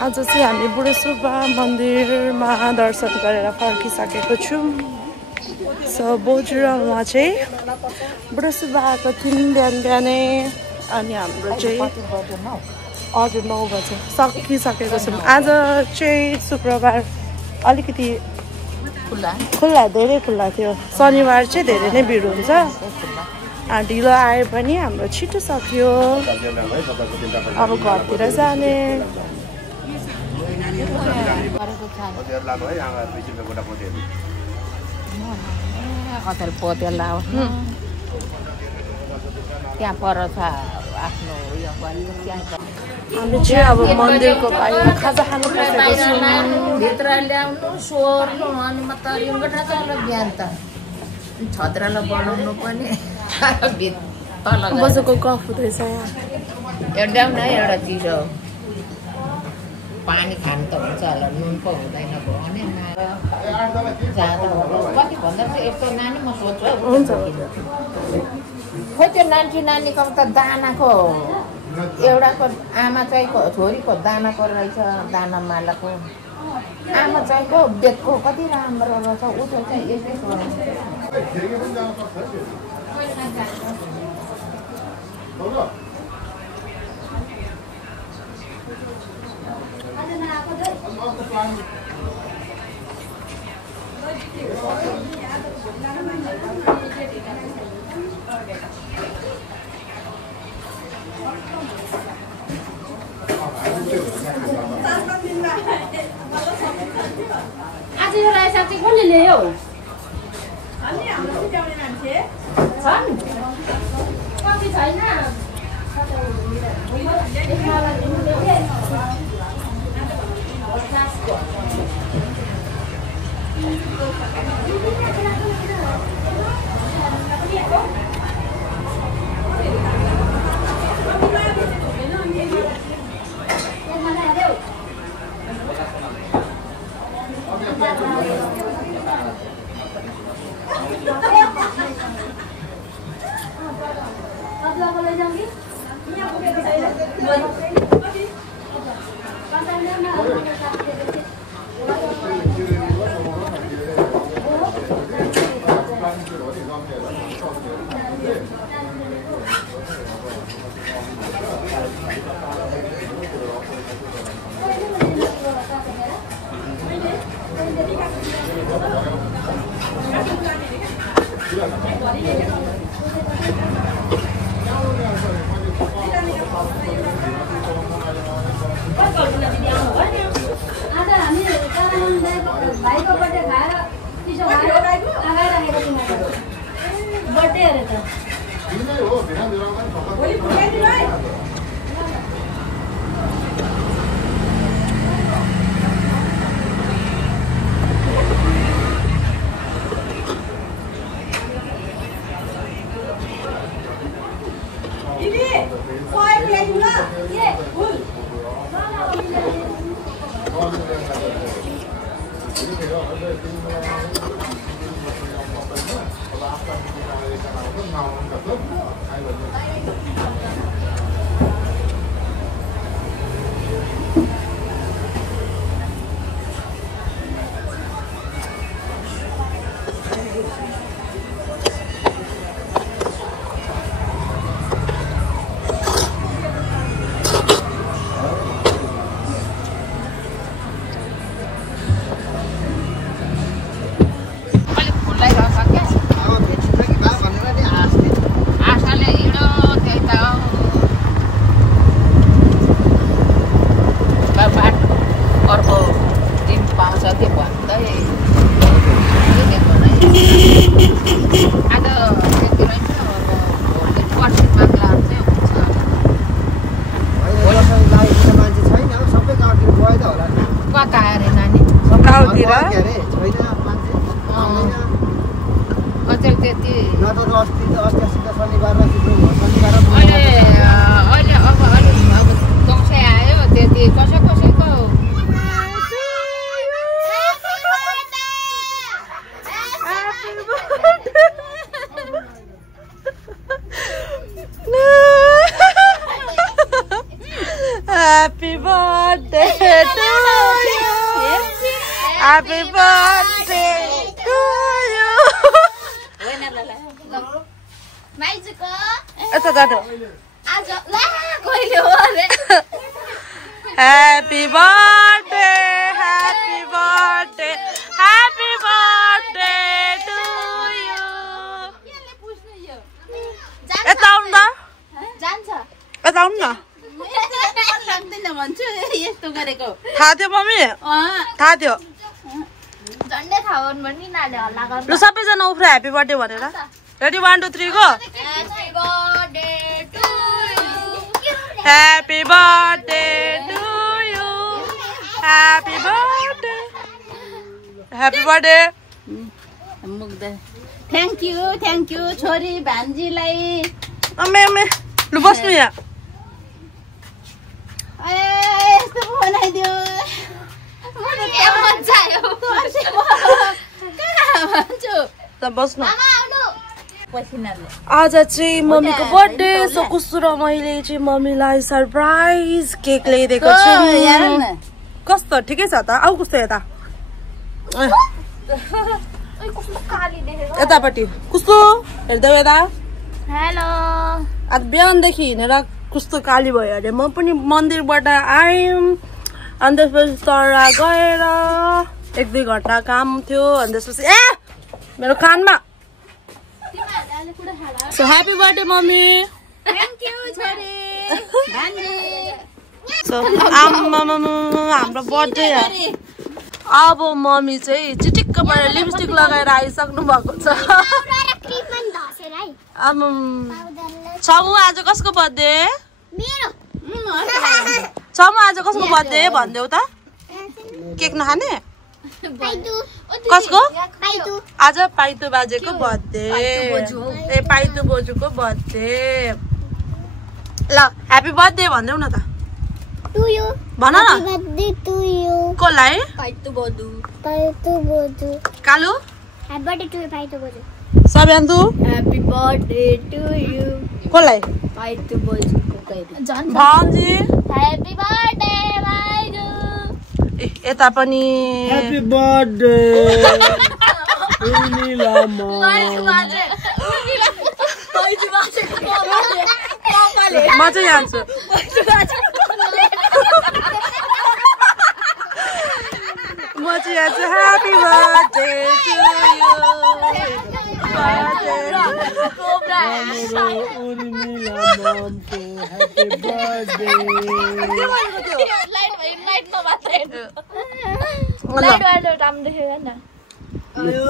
आज चाहिँ हामी बुढेसुब्बा मन्दिरमा दर्शन गरेर फर्किसकेको छौँ। सो बोजुरामा चाहिँ बुढेसुब्बा आएको थियौँ बिहानै अनि हाम्रो चाहिँ हजुर 9 बजे सकिसकेको छौँ। आज चाहिँ शुक्रबार अलिकति खुल्ला धेरै खुल्ला थियो। शनिबार चाहिँ धेरै नै भिड हुन्छ। ढिलो आए पनि हाम्रो छिटो सक्यो। अब घरतिर जाने कतै पोतेल लाउनु त्यहाँ पर छ आफ्नो उयो गरेको त्यहाँ हामी चाहिँ अब मन्दिरको बाहिर खाजा खानु पर्छ। भित्र ल्याउनु सोर्नु अनि म त रिङ्गटा चल्यो बिहान त छत्रलाई बनाउनु पनि तल बसेको गफ हुँदैछ यहाँ। एउटा न एउटा चिसो पानी खानु त हुन्छ होला नुन पो हुँदैन भने जाँदा कति भन्दा चाहिँ यस्तो नानी म सोध्छु हुन्छ खोइ त्यो नानीको त दानाको एउटाको आमा चाहिँ छोरीको दानाको रहेछ दानामालाको आमा चाहिँको बेदको कति राम्रो रहेछ उसो चाहिँ यस्तै आज यो रायो साग चाहिँ कसले ल्यायो? हामी हाम्रो सिटाउने मान्छे छन् कति छैन Happy birthday. Birthday to you happy birthday to you माइजुको यता जानु आज ला कहिले हो रे happy birthday happy birthday happy birthday to you केले पुछ्नु यो यता आउनु न जान्छ यता आउनु न लाग्दैन भन्छु यस्तो गरेको थाहा थियो मम्मी थाहा थियो झन्डै थाहा हुन् भन्ने नाले हल्ला गर्नु लु सबैजना उफ्रो ह्यापी बर्थडे भनेर ready 1 2 3 go happy birthday to you happy birthday to you happy birthday Mugdha thank you छोरी भान्जीलाई अम्मे अम्मे लु बस्नु यहाँ यस्तो बनाइदियो त बस्नु आज चाहिँ मम्मीको बर्थडे सो कस्तो र मैले चाहिँ मम्मीलाई सरप्राइज केक ल्याइदिएको छु कस्तो ठिकै छ त आऊ कस्तो यता यतापट्टि कस्तो हेर्दै यता हेलो आज बिहानदेखि हिँडेर कस्तो काली भयो अरे म पनि मन्दिरबाट आएँ अनि त्यसपछि तरा गएर 1-2 घन्टा काम थियो अनि त्यसपछि ए मेरो कानमा so happy birthday mummy thank you छोरी भान्जी सो हाम्रो बर्थडे अब मम्मी चाहिँ चिटिक्क भएर लिपस्टिक लगाएर आइसक्नु भएको छ छमु आज कसको बर्थडे छमु आज कसको बर्थडे भनिदेऊ त केक नखाने कसको आज पाइतु बाजेको बर्थडे ए पाइतु बोजूको बर्थडे ल ह्यापी बर्थडे भनिदेऊ न त भन न कसलाई कालु सब्यान्तु ह्यापी बर्थडे टु यु कसलाई पाइतु बोजूको भान्जी ह्यापी बर्थडे भाइजु यता पनि ह्यापी बर्थडे उर्मिलामा म चाहिँ जान्छु म चाहिँ जान्छु ह्यापी बर्थडे टु यु उर्मिलामाको ह्यापी बर्थडे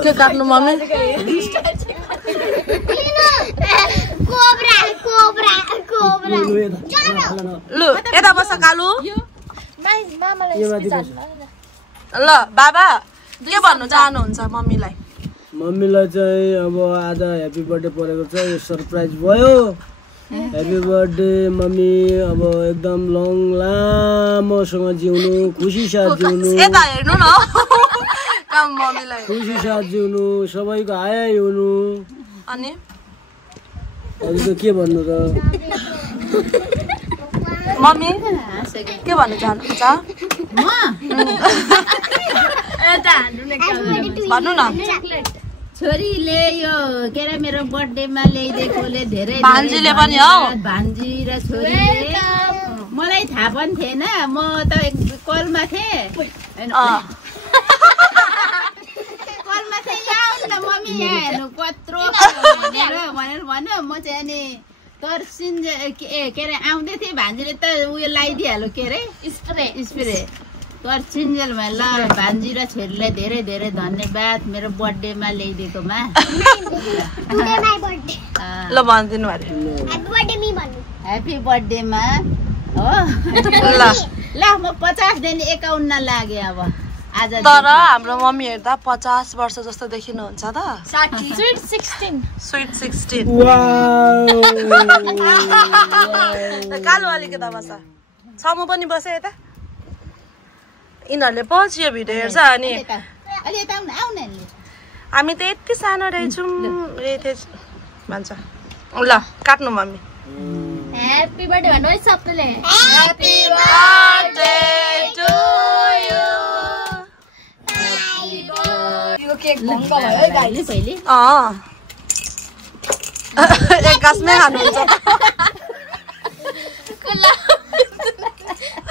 के काट्नु मम्मी लु यता बस कालु ल बाबा के भन्नु चाहनुहुन्छ मम्मीलाई मम्मीलाई चाहिँ अब आज ह्यापी बर्थडे परेको छ यो सरप्राइज भयो ह्यापी बर्थडे मम्मी अब एकदम लङ लामोसँग जिउनु खुसी साथ जिउनु यता हेर्नु न काम मम्मीलाई खुसी साथ जिउनु सबैको आया हुनु अनि अरू त के भन्नु र मम्मी के भन्नु चाहनुहुन्छ भन्नु न छोरीले यो के अरे मेरो बर्थडेमा ल्याइदिएकोले धेरै भान्जीले पनि हौ भान्जी र छोरीले मलाई थाहा पनि थिएन म त कलमा थिएँ कलमा चाहिँ आउनु न मम्मी यहाँ हेर्नु कत्रो भनेर भन्यो म चाहिँ अनि तर्सिन के अरे आउँदै थिएँ भान्जीले त उयो लगाइदिइहाल्यो के अरे स्प्रे तर्सिन्जेल भयो ल भान्जी र छोरीलाई धेरै धेरै धन्यवाद मेरो बर्थडेमा ल्याइदिएकोमा ल भनिदिनु अरे ह्यापी बर्थडेमा हो ल ल म 50 दिन 51 लाग्यो अब आज तर हाम्रो मम्मी हेर्दा 50 वर्ष जस्तो देखिनुहुन्छ त स्वीट 16 कालो अलिकति बस छमु पनि बसे यता यिनीहरूले पछि यो भिडियो हेर्छ अनि हामी त यति सानो रहेछौँ भन्छ ल काट्नु मम्मी ह्यापी बर्थडे भन्नु है सबैले ह्यापी बर्थडे टु यु यो केक भङ्ग भयो है गाइस पहिले एक गासमै खानुहुन्छ कुला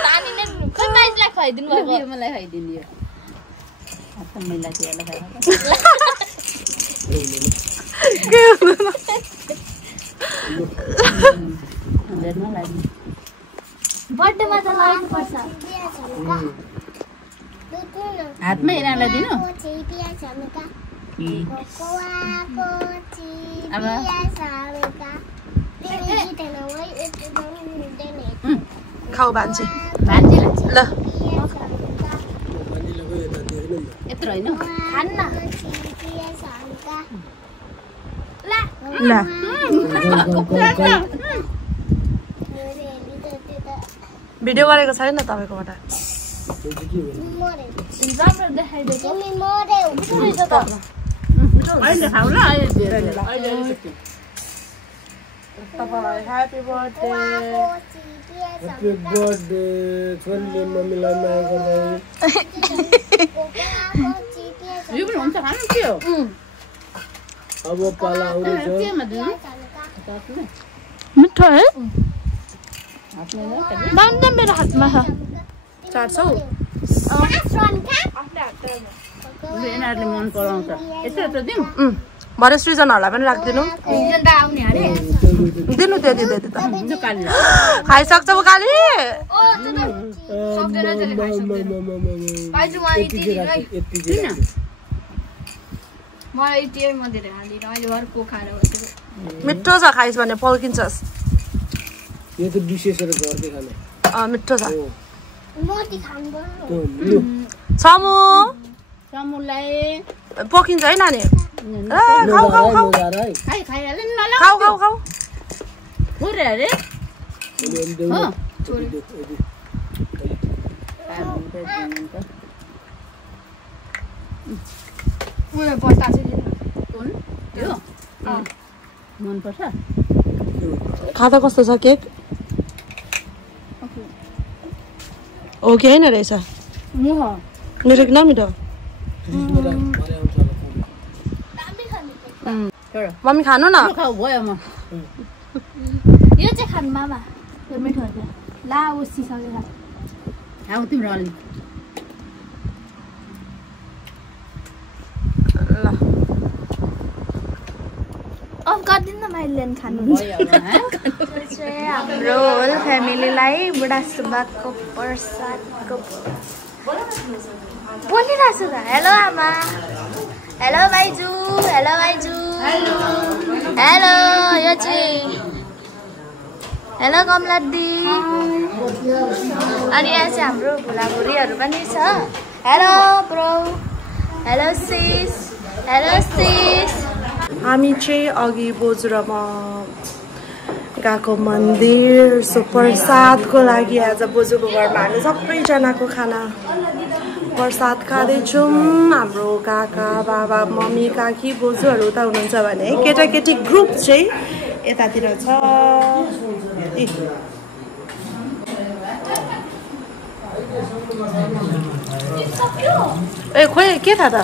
नानी नै खै माइजलाई खुवाइदिनु भएको यो मलाई खाइदिनु यो हात मैला थियो होला बर्थडेमा त लाग्नुपर्छ हातमै हेरालाई दिनु अब खाऊ भान्जी भान्जीलाई ल यत्रो होइन खान्न ल भिडियो गरेको छैन तपाईँकोबाट राम्रो देखाइदिएको अहिले खाऊ ल अहिले तपाईँलाई ह्यापी बर्थडे ह्यापी बर्थडे छोरीले मम्मीलाई माया गर्दै यो पनि हुन्छ खानु के हो अब पाला आउँदैछ केमा दिनु मिठो है हातमै बान्दा मेरो हातमा छ 400 यिनीहरूले मन पराउँछ यत्रो यत्रो दिउँ भरे सृजनहरूलाई पनि राखिदिनु हिजोटा आउने अरे दिनु त्यति त काली खाइसक्छ काली सक्दैन त्यसले खाइसक्दैन भाइजु मलाई यति दिनु है मलाई यति म धेरै हालिदिनु अहिले अर्को खाएर बसेको मिठो छ खाइस् भने पल्किन्छस् यो त विशेष गरेर घरकै खाने मिठो छ यो समु समूलाई पोखिन्छ है नानी खाऊ खाऊ खाऊ है खाइहाल्यो नि ल खाऊ खाऊ खाऊ पुरै अरे हो उयो बस्ता चाहिँ यो मनपर्छ खाँदा कस्तो छ केक हो कि होइन रहेछ मेरो कि नमिठो मम्मी खानु न खाऊ भयो म यो चाहिँ खानु मामा यो मिठो हुन्छ ला उसिसकेर खाऊ तिम्रो अलि ल अफ गरिदिनु न मैले खानु भयो अब चाहिँ हाम्रो होल फ्यामिलीलाई बुढा सुब्बाको प्रसादको बोलिरहेको छु त हेलो आमा हेलो भाइजू हेलो भाइजू हेलो यो चाहिँ हेलो कमला दी अनि यहाँ चाहिँ हाम्रो भुलाभुरीहरू पनि छ हेलो ब्रो हेलो सिस हामी चाहिँ अघि बोजू र म गएको मन्दिर सो प्रसादको लागि आज बोजूको घरमा हामी सबैजनाको खाना प्रसाद खाँदैछौँ हाम्रो काका बाबा मम्मी काकी बोजूहरू उता हुनुहुन्छ भने केटाकेटी ग्रुप चाहिँ यतातिर छ ए खोइ के थाहा त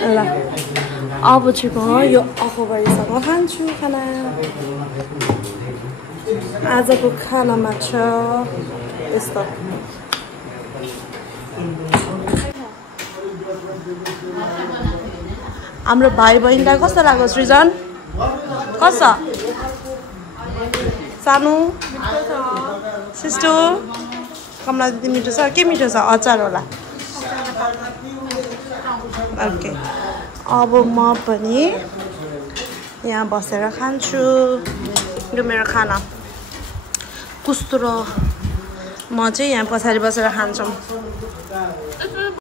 ल अब चाहिँ म यो अखबारीसँग खान्छु खाना आजको खानामा छ यस्तो हाम्रो भाइ बहिनीलाई कस्तो लाग्यो सृजन कस्तो सानो सिस्टो कमला दिदी मिठो छ के मिठो छ अचार होला ओके अब म पनि यहाँ बसेर खान्छु यो मेरो खाना कस्तो र म चाहिँ यहाँ पछाडि बसेर खान्छौँ